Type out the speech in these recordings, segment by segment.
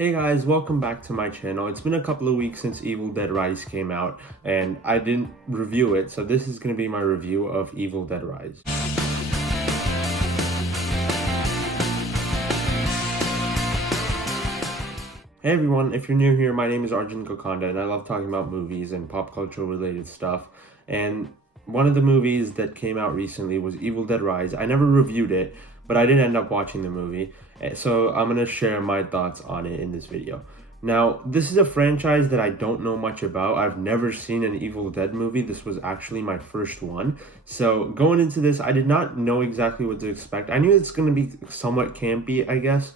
Hey guys, welcome back to my channel. It's been a couple of weeks since Evil Dead Rise came out, and I didn't review it, so this is going to be my review of Evil Dead Rise. Hey everyone, if you're new here, my name is Arjun Kokonda, and I love talking about movies and pop culture related stuff. And one of the movies that came out recently was Evil Dead Rise. I never reviewed it, but I did end up watching the movie, so I'm going to share my thoughts on it in this video. Now, this is a franchise that I don't know much about. I've never seen an Evil Dead movie. This was actually my first one. So going into this, I did not know exactly what to expect. I knew it's going to be somewhat campy, I guess,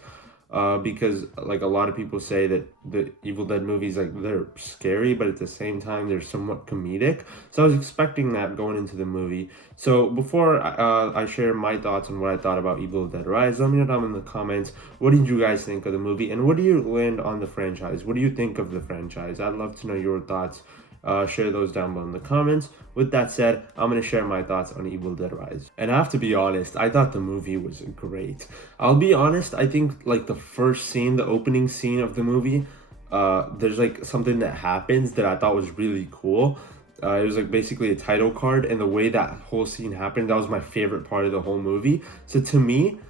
because like a lot of people say that the Evil Dead movies, like, they're scary, but at the same time they're somewhat comedic. So I was expecting that going into the movie. So before I share my thoughts on what I thought about Evil Dead Rise, let me know down in the comments, what did you guys think of the movie, and what do you land on the franchise? What do you think of the franchise? I'd love to know your thoughts. Share those down below in the comments. With that said, I'm going to share my thoughts on Evil Dead Rise. And I have to be honest, I thought the movie was great. I'll be honest, I think like the first scene, the opening scene of the movie, there's like something that happens that I thought was really cool. It was like basically a title card, and the way that whole scene happened, that was my favorite part of the whole movie. So to me,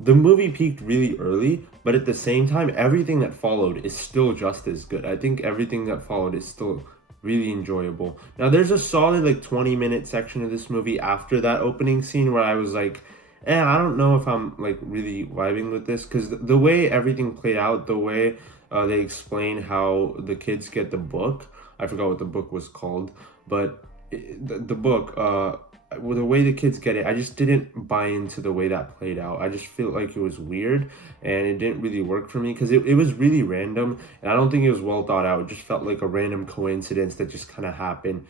the movie peaked really early, but at the same time, everything that followed is still just as good. I think everything that followed is still really enjoyable. Now, there's a solid like 20-minute section of this movie after that opening scene where I was like, I don't know if I'm like really vibing with this, because the way everything played out, the way they explain how the kids get the book, I forgot what the book was called, but the book, well, the way the kids get it, I just didn't buy into the way that played out. I just feel like it was weird, and it didn't really work for me because it was really random, and I don't think it was well thought out. It just felt like a random coincidence that just kind of happened.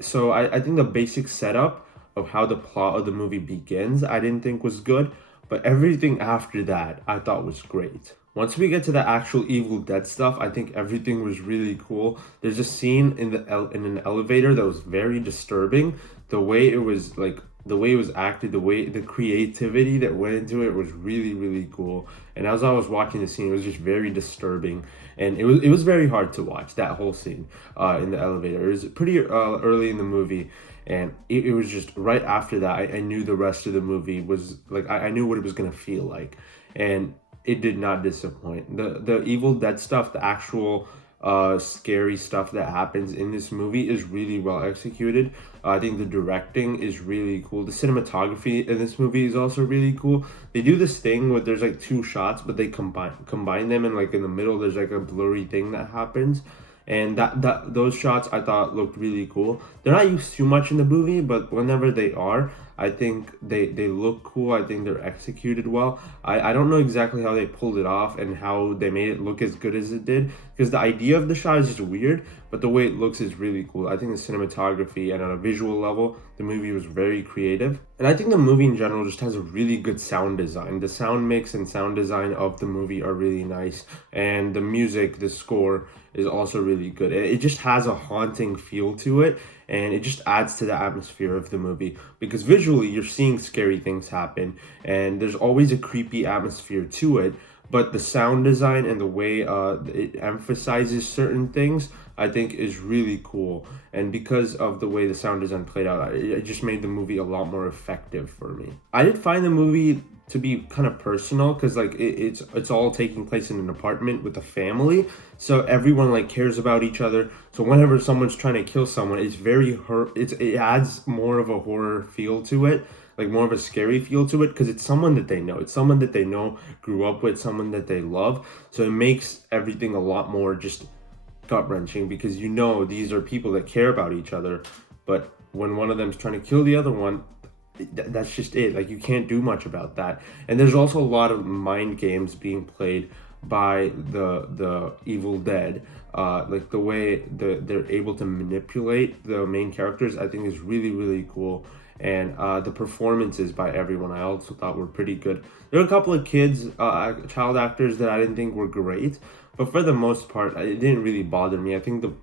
So I think the basic setup of how the plot of the movie begins, I didn't think was good, but everything after that I thought was great. Once we get to the actual Evil Dead stuff, I think everything was really cool. There's a scene in in an elevator that was very disturbing. The way it was like, the way it was acted, the creativity that went into it was really, really cool. And as I was watching the scene, it was just very disturbing, and it was very hard to watch that whole scene in the elevator. It was pretty early in the movie, and it was just right after that I knew the rest of the movie was like, I knew what it was gonna feel like, and it did not disappoint. The Evil Dead stuff, the actual scary stuff that happens in this movie is really well executed. I think the directing is really cool. The cinematography in this movie is also really cool. They do this thing where there's like two shots, but they combine them, and like in the middle there's like a blurry thing that happens. And that those shots I thought looked really cool. They're not used too much in the movie, but whenever they are, I think they look cool. I think they're executed well. I don't know exactly how they pulled it off and how they made it look as good as it did, because the idea of the shot is just weird, but the way it looks is really cool. I think the cinematography and on a visual level, the movie was very creative. And I think the movie in general just has a really good sound design. The sound mix and sound design of the movie are really nice, and the music, the score is also really good. It just has a haunting feel to it, and it just adds to the atmosphere of the movie, because visually you're seeing scary things happen, and there's always a creepy atmosphere to it, but the sound design and the way it emphasizes certain things, I think, is really cool. And because of the way the sound design played out, it just made the movie a lot more effective for me. I did find the movie to be kind of personal, because like it's all taking place in an apartment with a family, so everyone like cares about each other. So whenever someone's trying to kill someone, it's very it adds more of a horror feel to it, like more of a scary feel to it, because it's someone that they know, grew up with, someone that they love. So it makes everything a lot more just gut-wrenching, because you know these are people that care about each other, but when one of them's trying to kill the other one, that's just it. Like, you can't do much about that. And there's also a lot of mind games being played by the Evil Dead. Like the way they're able to manipulate the main characters, I think, is really, really cool. And the performances by everyone I also thought were pretty good. There were a couple of child actors that I didn't think were great, but for the most part, it didn't really bother me. I think the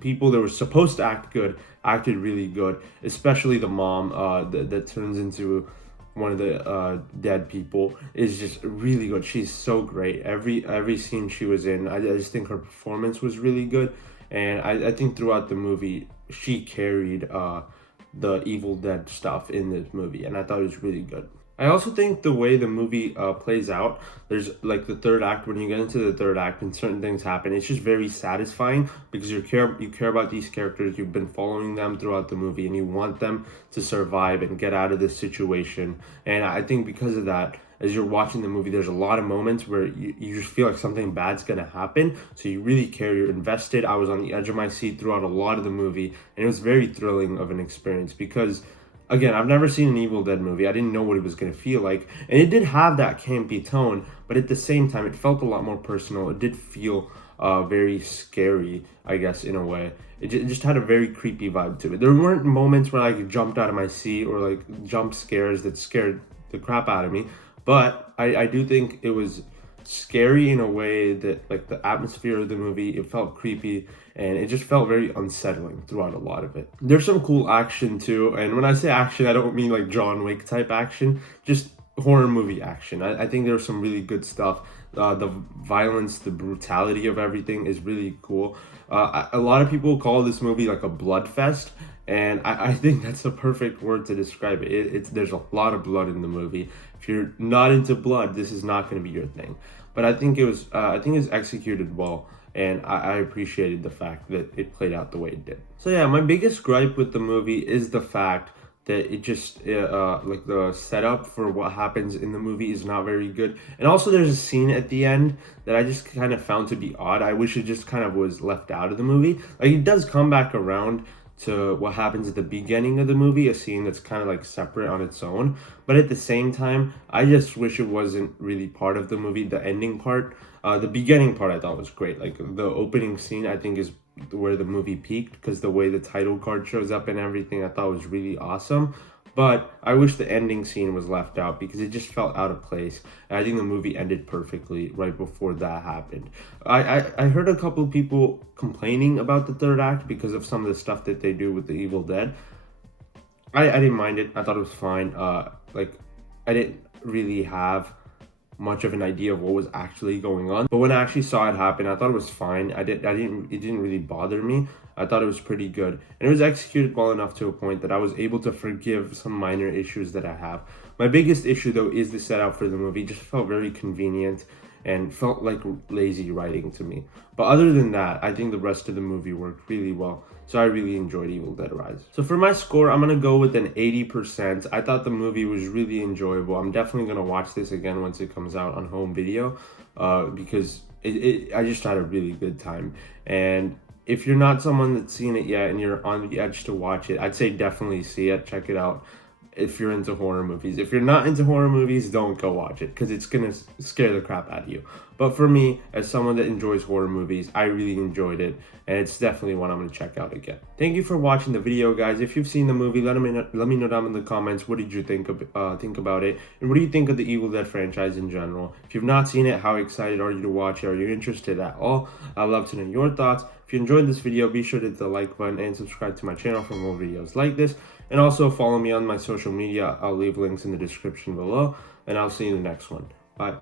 people that were supposed to act good acted really good, especially the mom that turns into one of the dead people, is just really good. She's so great. Every scene she was in, I just think her performance was really good, and I think throughout the movie she carried the Evil Dead stuff in this movie, and I thought it was really good. I also think the way the movie plays out, there's like the third act, when you get into the third act and certain things happen, it's just very satisfying because you care about these characters, you've been following them throughout the movie, and you want them to survive and get out of this situation. And I think because of that, as you're watching the movie, there's a lot of moments where you just feel like something bad's gonna happen. So you really care, you're invested. I was on the edge of my seat throughout a lot of the movie, and it was very thrilling of an experience because, again, I've never seen an Evil Dead movie. I didn't know what it was going to feel like. And it did have that campy tone, but at the same time, it felt a lot more personal. It did feel very scary, I guess, in a way. It just had a very creepy vibe to it. There weren't moments where I jumped out of my seat or like jump scares that scared the crap out of me. But I do think it was scary in a way that, like, the atmosphere of the movie, it felt creepy, and it just felt very unsettling throughout a lot of it. There's some cool action too, and when I say action, I don't mean like John Wick type action, just horror movie action. I think there's some really good stuff. The violence, the brutality of everything is really cool. A lot of people call this movie like a Bloodfest, and I think that's the perfect word to describe it. It's there's a lot of blood in the movie. If you're not into blood, this is not going to be your thing. But I think it was executed well, and I appreciated the fact that it played out the way it did. So yeah, my biggest gripe with the movie is the fact that it just like the setup for what happens in the movie is not very good. And also there's a scene at the end that I just kind of found to be odd. I wish it just kind of was left out of the movie. Like, it does come back around to what happens at the beginning of the movie, a scene that's kind of like separate on its own. But at the same time, I just wish it wasn't really part of the movie, the ending part. The beginning part I thought was great. Like, the opening scene, I think, is where the movie peaked because the way the title card shows up and everything, I thought was really awesome. But I wish the ending scene was left out because it just felt out of place. And I think the movie ended perfectly right before that happened. I heard a couple of people complaining about the third act because of some of the stuff that they do with the Evil Dead. I didn't mind it. I thought it was fine. Like, I didn't really have much of an idea of what was actually going on, but when I actually saw it happen, I thought it was fine. It didn't really bother me. I thought it was pretty good, and it was executed well enough to a point that I was able to forgive some minor issues that I have. My biggest issue, though, is the setup for the movie. It just felt very convenient and felt like lazy writing to me. But other than that, I think the rest of the movie worked really well. So I really enjoyed Evil Dead Rise. So for my score, I'm going to go with an 80%. I thought the movie was really enjoyable. I'm definitely going to watch this again once it comes out on home video because I just had a really good time. And if you're not someone that's seen it yet and you're on the edge to watch it, I'd say definitely see it, check it out. If you're into horror movies. If you're not into horror movies, don't go watch it because it's gonna scare the crap out of you. But for me, as someone that enjoys horror movies, I really enjoyed it, and it's definitely one I'm gonna check out again. Thank you for watching the video, guys. If you've seen the movie, let me know down in the comments, what did you think about it, and what do you think of the Evil Dead franchise in general? If you've not seen it, how excited are you to watch it? Are you interested at all? I'd love to know your thoughts. If you enjoyed this video, be sure to hit the like button and subscribe to my channel for more videos like this. And also follow me on my social media. I'll leave links in the description below. And I'll see you in the next one. Bye.